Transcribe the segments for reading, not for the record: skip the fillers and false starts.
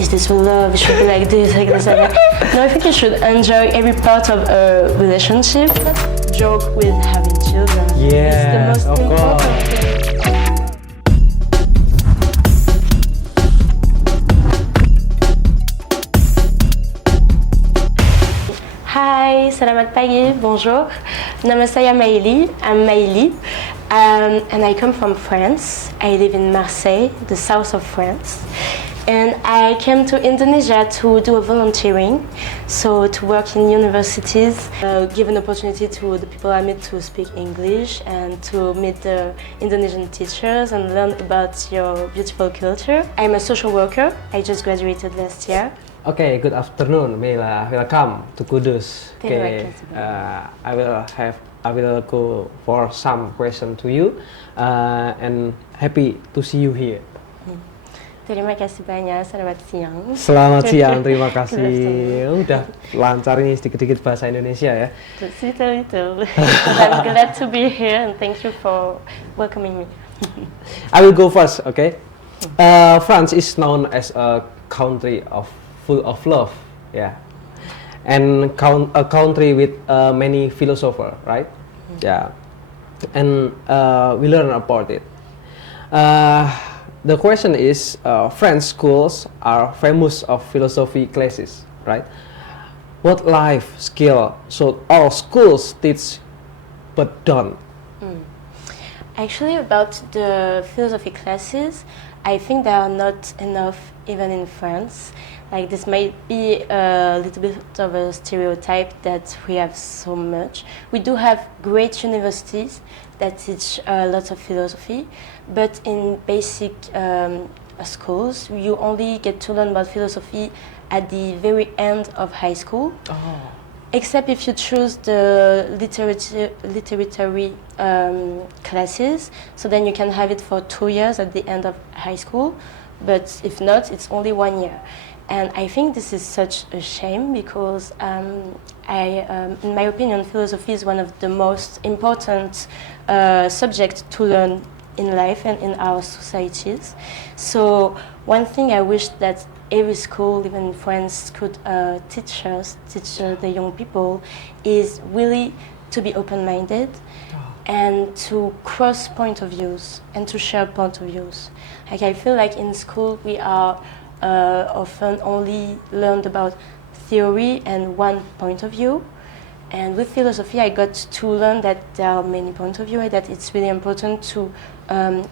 is this real love? It should be like this, like this, like that. No, I think you should enjoy every part of a relationship. Joke with having children. Yes, it's the most important thing. Hi, selamat pagi, bonjour. Nama saya Maëlie. I'm Maëlie, and I come from France. I live in Marseille, the south of France. And I came to Indonesia to do a volunteering, so to work in universities, give an opportunity to the people I meet to speak English and to meet the Indonesian teachers and learn about your beautiful culture. I'm a social worker. I just graduated last year. Okay, good afternoon, Mela. Welcome to Kudus. Okay, I will go for some question to you, and happy to see you here. Terima kasih banyak, selamat siang. Selamat siang, terima kasih. Udah lancar ini sedikit-sedikit bahasa Indonesia ya. Little. I'm glad to be here and thank you for welcoming me. I will go first, okay? France is known as a country full of love, yeah, and a country with many philosophers, right? Yeah, and we learn about it. The question is, French schools are famous of philosophy classes, right? What life skill should all schools teach but don't? Actually, about the philosophy classes, I think there are not enough even in France. Like, this might be a little bit of a stereotype that we have so much. We do have great universities that teach lots of philosophy, but in basic schools, you only get to learn about philosophy at the very end of high school. Oh. Except if you choose the literary classes, so then you can have it for 2 years at the end of high school, but if not, it's only 1 year. And I think this is such a shame because, in my opinion, philosophy is one of the most important subjects to learn in life and in our societies. So one thing I wish that every school, even in France, could teach the young people is really to be open-minded and to cross point of views and to share point of views. Like, I feel like in school we are often only learned about theory and one point of view, and with philosophy I got to learn that there are many points of view and that it's really important to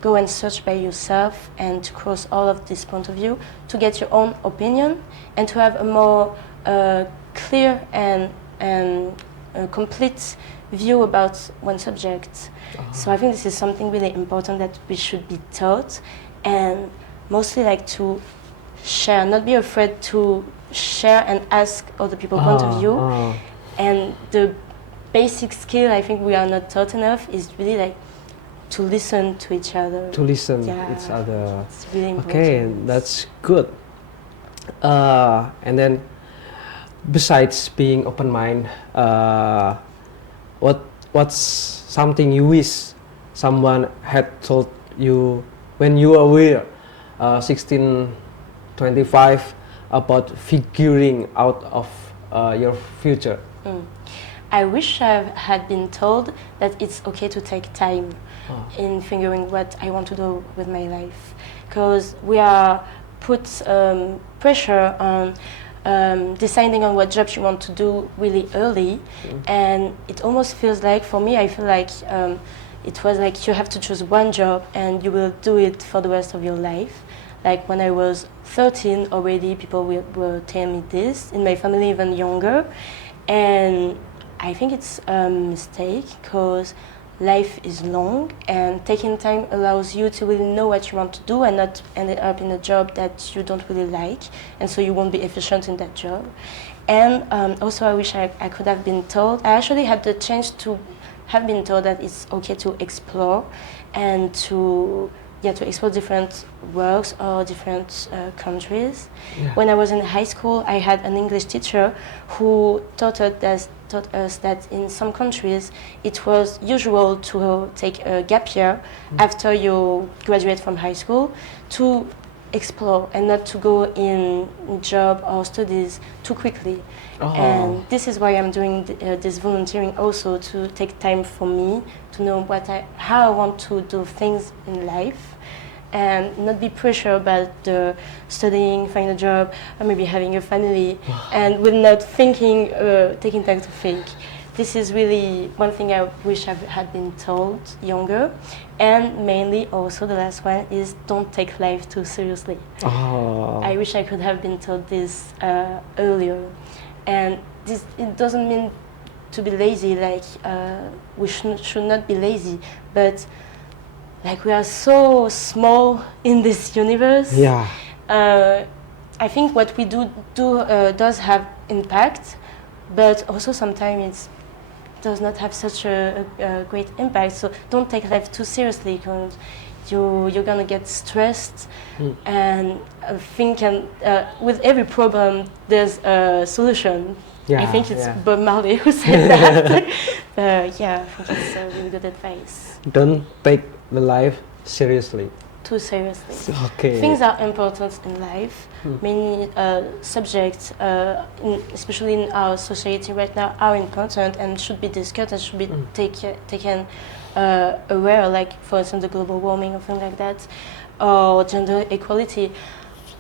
go and search by yourself and to cross all of these points of view to get your own opinion and to have a more clear and complete view about one subject. So I think this is something really important that we should be taught, and mostly like to share, not be afraid to share and ask other people's point of view. And the basic skill I think we are not taught enough is really like to listen to each other. To listen each other. It's really important. Okay, that's good. And then, besides being open-minded, what's something you wish someone had told you when you were 25 about figuring out of your future? I wish I had been told that it's okay to take time in figuring what I want to do with my life, because we are put pressure on deciding on what jobs you want to do really early, and it almost feels like, for me, I feel like it was like you have to choose one job and you will do it for the rest of your life. Like when I was 13 already, people were telling me this, in my family even younger, and I think it's a mistake because life is long and taking time allows you to really know what you want to do and not end up in a job that you don't really like, and so you won't be efficient in that job. And also I wish I could have been told, I actually had the chance to have been told that it's okay to explore and to explore different works or different countries. Yeah. When I was in high school, I had an English teacher who taught us that in some countries it was usual to take a gap year after you graduate from high school to explore and not to go in job or studies too quickly. And this is why I'm doing this volunteering also, to take time for me to know how I want to do things in life, and not be pressured about the studying, find a job, or maybe having a family, and with not thinking, taking time to think. This is really one thing I wish I had been told younger. And mainly also the last one is don't take life too seriously. I wish I could have been told this earlier. And it doesn't mean to be lazy, like we should not be lazy, but like we are so small in this universe. I think what we do does have impact, but also sometimes it does not have such a great impact. So don't take life too seriously, because you're gonna get stressed and think. And with every problem, there's a solution. I think it's Bob Marley who said that. I think it's really good advice. Don't take the life seriously. Too seriously. Okay. Things are important in life. Many subjects, especially in our society right now, are important and should be discussed and should be taken aware, like for instance the global warming or things like that, or gender equality.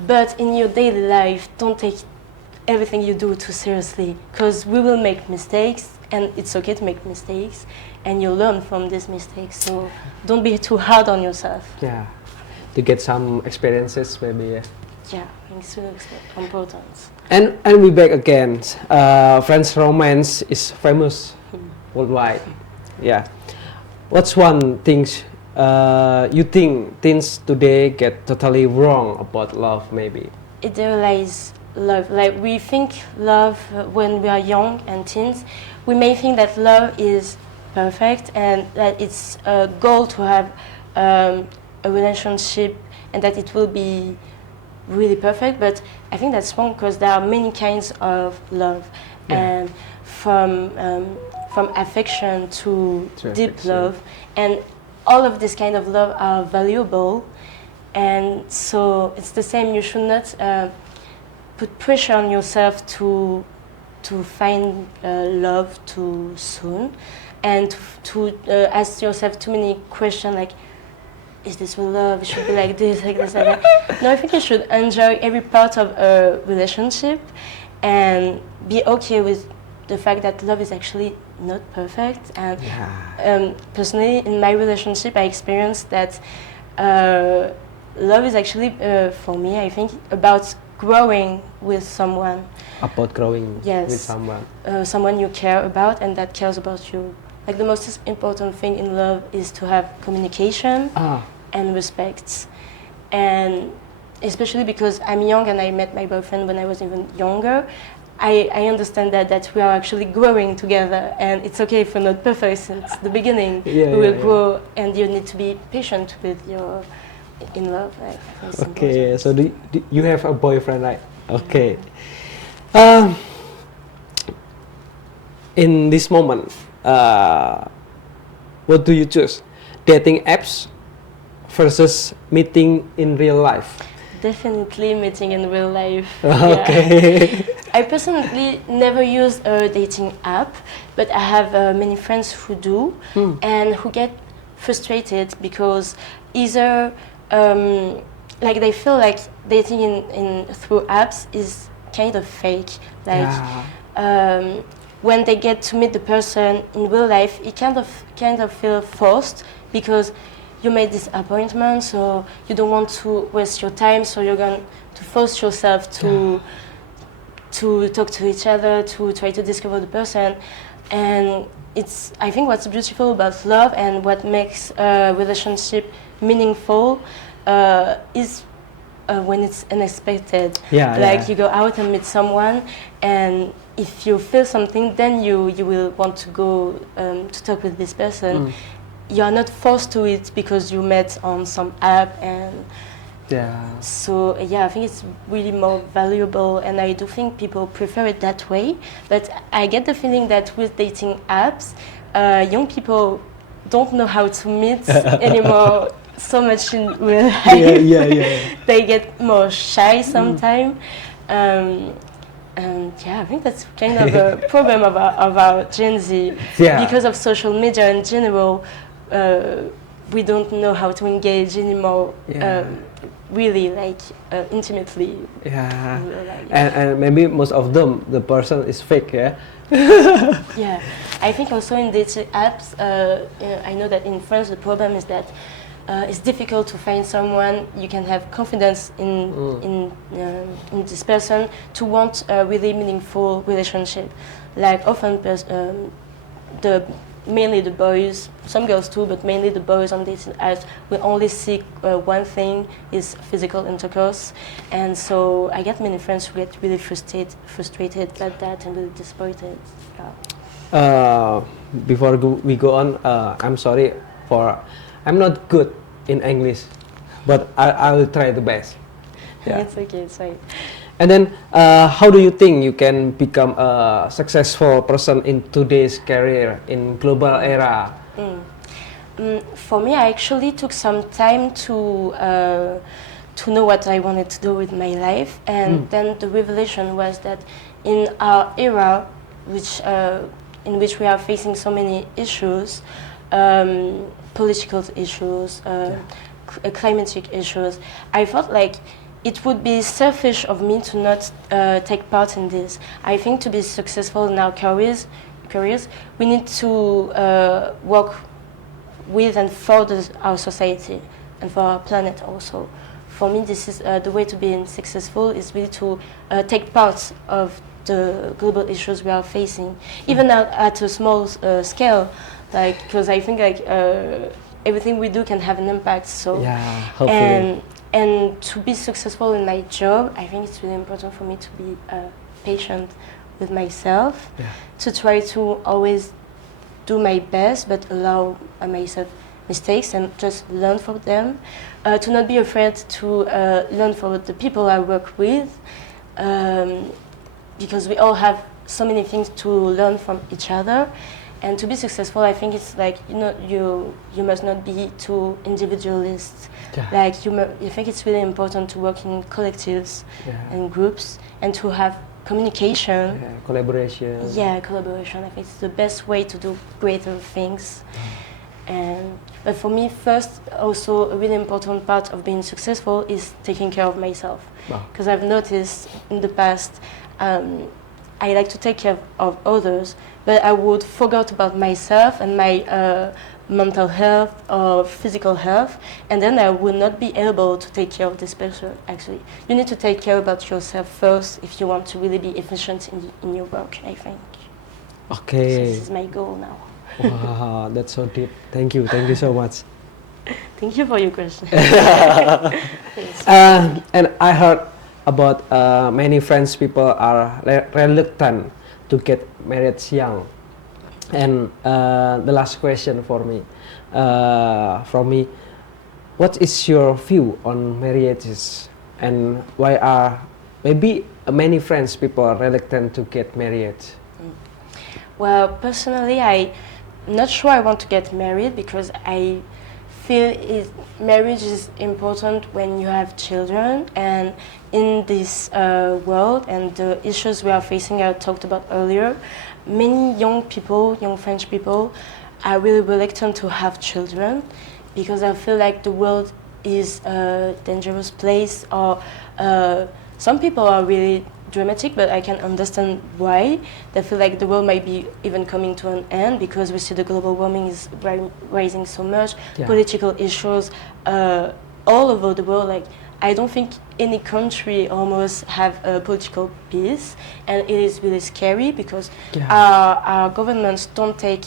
But in your daily life, don't take everything you do too seriously, because we will make mistakes, and it's okay to make mistakes, and you'll learn from these mistakes. So don't be too hard on yourself. To get some experiences, maybe. It's really important. And we back again. French romance is famous worldwide. What's one thing you think teens today get totally wrong about love? Maybe idealize love. Like we think love when we are young and teens. We may think that love is perfect and that it's a goal to have a relationship and that it will be really perfect, but I think that's wrong, because there are many kinds of love, and from affection to deep affection. Love, and all of this kind of love are valuable, and so it's the same. You should not put pressure on yourself to find love too soon, and to ask yourself too many questions like, is this real love? It should be like this, like that. No, I think you should enjoy every part of a relationship and be okay with the fact that love is actually not perfect. And personally, in my relationship, I experienced that love is actually, for me, I think, about growing with someone. About growing with someone. Someone you care about and that cares about you. Like the most important thing in love is to have communication and respect. And especially because I'm young and I met my boyfriend when I was even younger, I understand that we are actually growing together, and it's okay if we're not perfect since the beginning. We will grow, and you need to be patient with your in love. Okay, so do you have a boyfriend, right? Okay. In this moment, what do you choose? Dating apps versus meeting in real life? Definitely meeting in real life. Okay. I personally never used a dating app, but I have many friends who do and who get frustrated because either like they feel like dating in through apps is kind of fake. Like when they get to meet the person in real life, it kind of feel forced because you made this appointment, so you don't want to waste your time, so you're going to force yourself to talk to each other, to try to discover the person. And it's, I think, what's beautiful about love and what makes a relationship meaningful is when it's unexpected. You go out and meet someone, and if you feel something, then you will want to go to talk with this person. You are not forced to it because you met on some app, and so I think it's really more valuable, and I do think people prefer it that way. But I get the feeling that with dating apps, young people don't know how to meet anymore so much in real life. Yeah. They get more shy sometimes. And I think that's kind of a problem of our Gen Z. Yeah. Because of social media in general, we don't know how to engage anymore, really, like, intimately. Yeah. Like, And maybe most of them, the person is fake, yeah? yeah. I think also in dating apps, I know that in France the problem is that it's difficult to find someone you can have confidence in this person to want a really meaningful relationship. Like often, mainly the boys, some girls too, but mainly the boys on dating apps will only seek one thing, is physical intercourse, and so I get many friends who get really frustrated by that and really disappointed. Before we go on, I'm sorry I'm not good in English, but I will try the best. Yeah. It's okay, it's fine. And then, how do you think you can become a successful person in today's career in global era? For me, I actually took some time to know what I wanted to do with my life, and then the revelation was that in our era, in which we are facing so many issues, political issues, climatic issues, I felt like it would be selfish of me to not take part in this. I think to be successful in our careers, we need to work with and for our society and for our planet also. For me, this is the way to be successful, is really to take part of the global issues we are facing, even at a small scale, like, because I think like everything we do can have an impact. So hopefully. And to be successful in my job, I think it's really important for me to be patient with myself, to try to always do my best, but allow myself mistakes and just learn from them, to not be afraid to learn from the people I work with, because we all have so many things to learn from each other. And to be successful, I think it's like, you must not be too individualist. Like I think it's really important to work in collectives and groups, and to have communication. Collaboration. Collaboration. I think it's the best way to do greater things. But for me, first, also a really important part of being successful is taking care of myself. Because I've noticed in the past, I like to take care of others, but I would forget about myself and my mental health or physical health, and then I would not be able to take care of this person. Actually, you need to take care about yourself first if you want to really be efficient in your work, I think. Okay. So this is my goal now. Wow, that's so deep. Thank you so much. Thank you for your question. And I heard about many French people are reluctant to get married young. And the last question from me, what is your view on marriages, and why are maybe many French people reluctant to get married? Well, personally, I'm not sure I want to get married, because I feel marriage is important when you have children, and in this world and the issues we are facing, I talked about earlier, many young French people are really reluctant to have children, because I feel like the world is a dangerous place, or some people are really dramatic, but I can understand why. They feel like the world might be even coming to an end, because we see the global warming is rising so much, political issues all over the world. Like, I don't think any country almost have a political peace, and it is really scary, because our governments don't take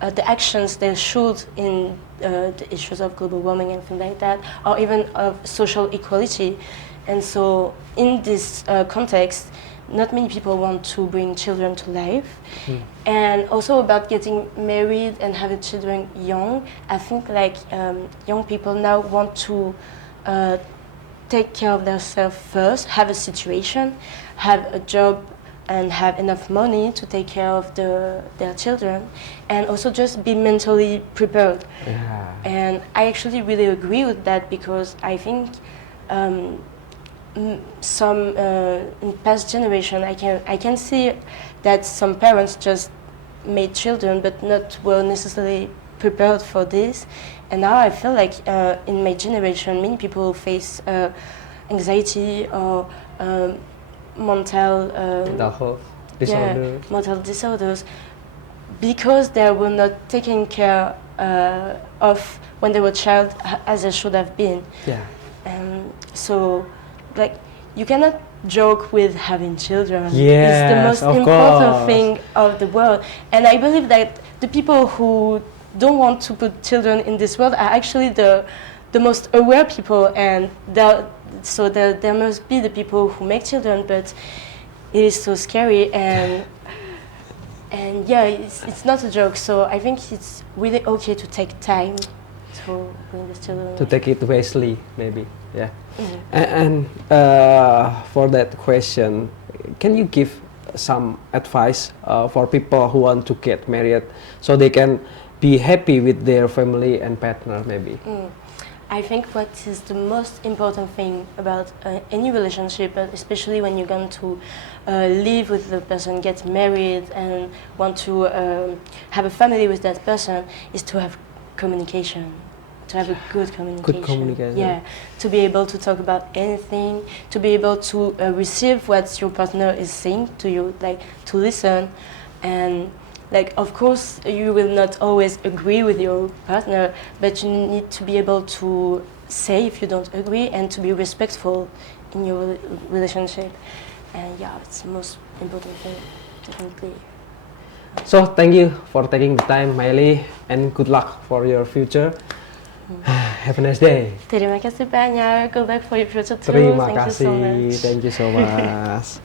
the actions they should in the issues of global warming and things like that, or even of social equality. And so in this context, not many people want to bring children to life. And also about getting married and having children young, I think like young people now want to take care of themselves first, have a situation, have a job and have enough money to take care of their children, and also just be mentally prepared. Yeah. And I actually really agree with that, because I think some in past generation I can see that some parents just made children but not were necessarily prepared for this, and now I feel like in my generation many people face anxiety or mental health disorder. mental disorders, because they were not taken care of when they were child as they should have been. Yeah. So, like, you cannot joke with having children. Yes, it's the most of important course. thing of the world. And I believe that the people who don't want to put children in this world are actually the most aware people, and so there must be the people who make children, but it is so scary, and yeah, it's not a joke. So I think it's really okay to take time to bring the children. To take it wisely, maybe. Yeah. Mm-hmm. And for that question, can you give some advice for people who want to get married so they can be happy with their family and partner, maybe? I think what is the most important thing about any relationship, especially when you're going to live with the person, get married, and want to have a family with that person, is to have communication. To have a good communication. Good communication. Yeah, to be able to talk about anything, to be able to receive what your partner is saying to you, like to listen, and like, of course, you will not always agree with your partner, but you need to be able to say if you don't agree and to be respectful in your relationship. And yeah, it's the most important thing, definitely. So thank you for taking the time, Miley, and good luck for your future. Have a nice day. Terima kasih banyak. Good luck for your future too. Terima Thank you so kasih. much. Thank you so much.